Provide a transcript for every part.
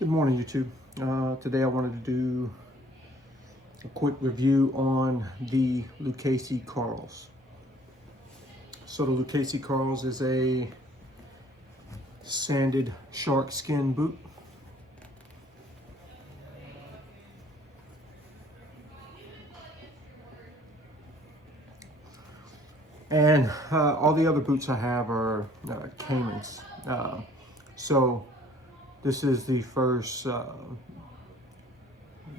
Good morning, YouTube. Today I wanted to do a quick review on the Lucchese Carls. So the Lucchese Carls is a sanded shark skin boot. And all the other boots I have are Caymans. So this is the first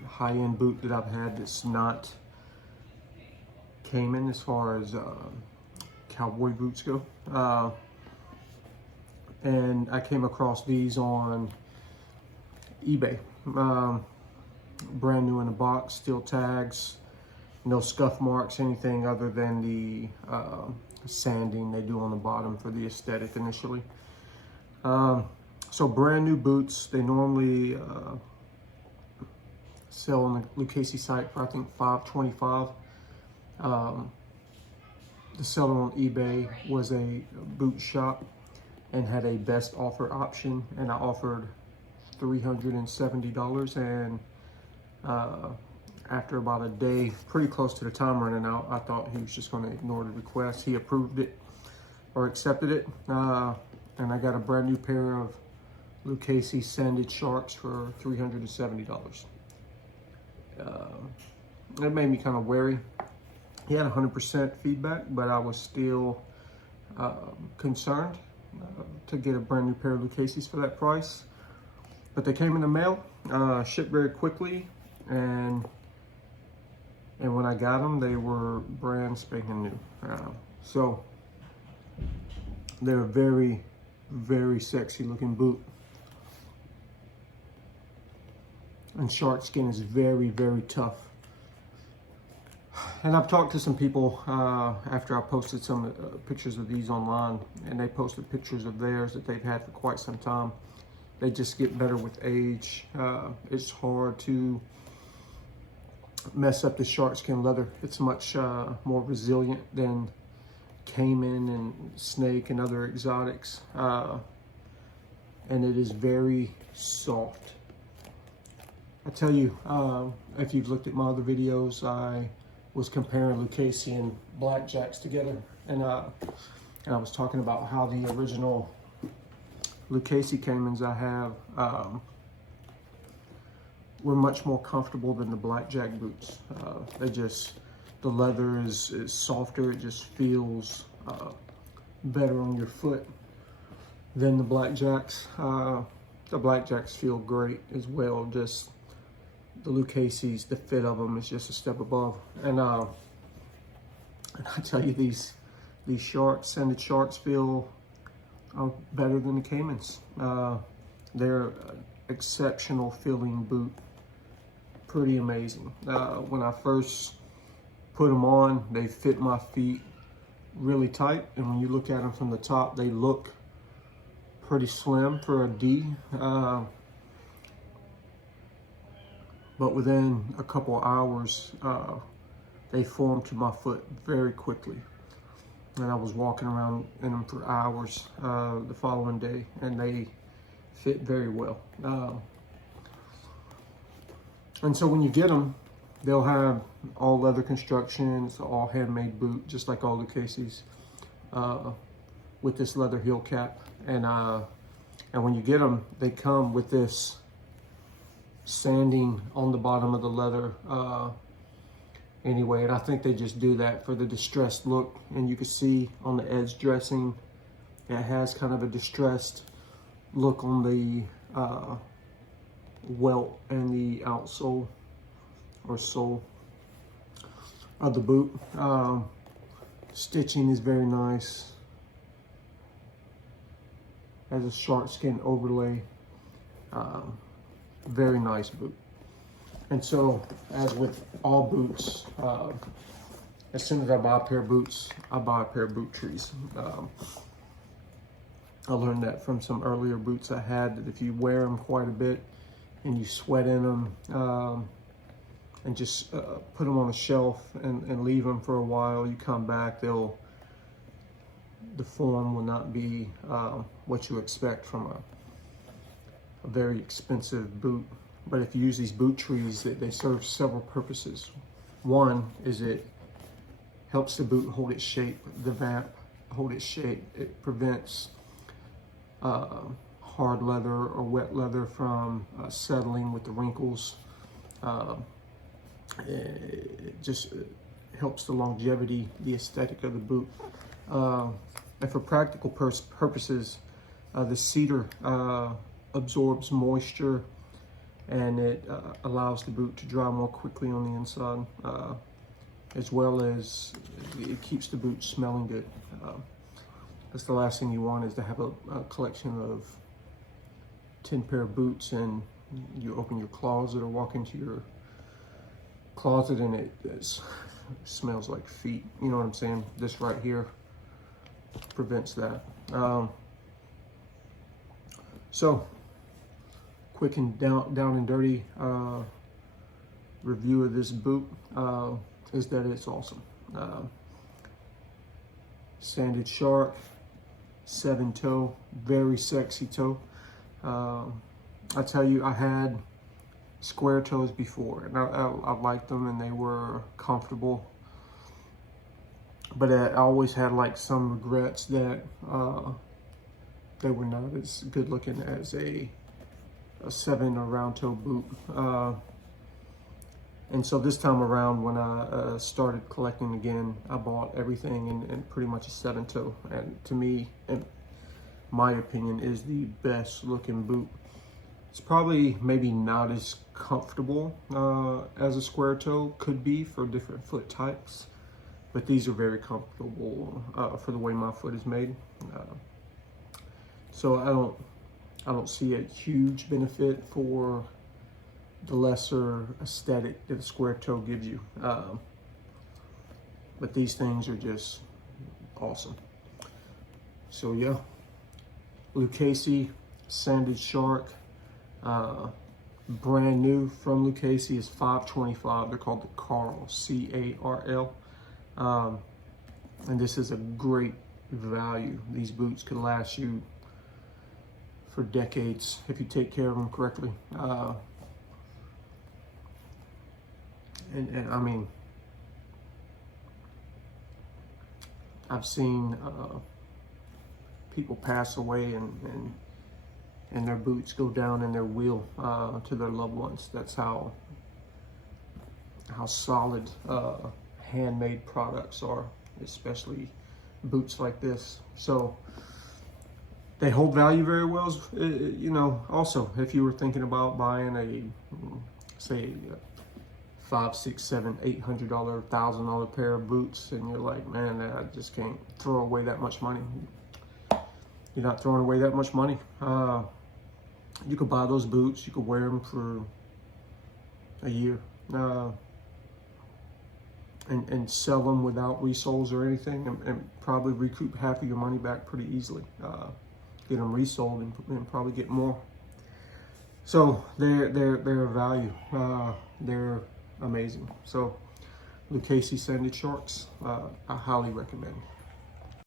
high-end boot that I've had that's not Cayman as far as cowboy boots go. And I came across these on eBay. Brand new in the box, steel tags, no scuff marks, anything other than the sanding they do on the bottom for the aesthetic initially. So brand new boots. They normally sell on the Lucchese site for I think $5.25. The seller on eBay was a boot shop and had a best offer option, and I offered $370, and after about a day, pretty close to the time running out, I thought he was just going to ignore the request. He approved it or accepted it, and I got a brand new pair of Lucchese Sanded Sharks for $370. It made me kind of wary. He had 100% feedback, but I was still concerned to get a brand new pair of Lucchese's for that price. But they came in the mail, shipped very quickly, and when I got them, they were brand spanking new. So they're a very, very sexy looking boot. And shark skin is very, very tough. And I've talked to some people after I posted some pictures of these online, and they posted pictures of theirs that they've had for quite some time. They just get better with age. It's hard to mess up the shark skin leather. It's much more resilient than Cayman and snake and other exotics. And it is very soft. I tell you, if you've looked at my other videos, I was comparing Lucchese and blackjacks together, and I was talking about how the original Lucchese Caymans I have were much more comfortable than the blackjack boots. The leather is softer. It just feels better on your foot than the blackjacks. The blackjacks feel great as well. Just the Lucchese's, the fit of them is just a step above. And I tell you, these sharks, sanded sharks, feel better than the Caymans. They're an exceptional feeling boot. Pretty amazing. When I first put them on, they fit my feet really tight. And when you look at them from the top, they look pretty slim for a D. But within a couple hours, they formed to my foot very quickly. And I was walking around in them for hours the following day, and they fit very well. And so when you get them, they'll have all leather construction. It's all handmade boot, just like all Lucchese's, with this leather heel cap. And when you get them, they come with this sanding on the bottom of the leather anyway, and I think they just do that for the distressed look. And you can see on the edge dressing, it has kind of a distressed look on the welt and the outsole or sole of the boot. Stitching is very nice. Has a shark skin overlay. Very nice boot. And so, as with all boots, as soon as I buy a pair of boots, I buy a pair of boot trees. I learned that from some earlier boots I had, that if you wear them quite a bit and you sweat in them, and just put them on a shelf and leave them for a while, you come back, the form will not be what you expect from a very expensive boot. But if you use these boot trees, they serve several purposes. One is it helps the boot hold its shape, the vamp hold its shape. It prevents hard leather or wet leather from settling with the wrinkles. It just helps the longevity, the aesthetic of the boot. And for practical purposes, the cedar absorbs moisture, and it allows the boot to dry more quickly on the inside, as well as it keeps the boot smelling good. That's the last thing you want, is to have a collection of 10 pair of boots and you open your closet or walk into your closet and it smells like feet. You know what I'm saying? This right here prevents that. So quick and down and dirty review of this boot is that it's awesome. Sanded Shark, 7-toe, very sexy toe. I tell you, I had square toes before, and I liked them and they were comfortable. But I always had like some regrets that they were not as good looking as a 7 or round toe boot. And so this time around, when I started collecting again, I bought everything in pretty much a 7-toe. And to me, in my opinion, is the best looking boot. It's probably maybe not as comfortable as a square toe could be for different foot types, but these are very comfortable for the way my foot is made. So I don't see a huge benefit for the lesser aesthetic that a square toe gives you. But these things are just awesome. So yeah, Lucchese Sanded Shark, brand new from Lucchese, is $525. They're called the Carl, C-A-R-L. And this is a great value. These boots could last you for decades if you take care of them correctly. And I mean, I've seen people pass away and their boots go down in their wheel to their loved ones. That's how solid handmade products are, especially boots like this. So they hold value very well. You know, also, if you were thinking about buying a, say, $500, $600, $700, $800, $1,000 pair of boots, and you're like, man, I just can't throw away that much money. You're not throwing away that much money. You could buy those boots, you could wear them for a year, and sell them without resoles or anything, and probably recoup half of your money back pretty easily. Get them resold and probably get more. So they're a value. They're amazing. So Lucchese Sanded Sharks, I highly recommend.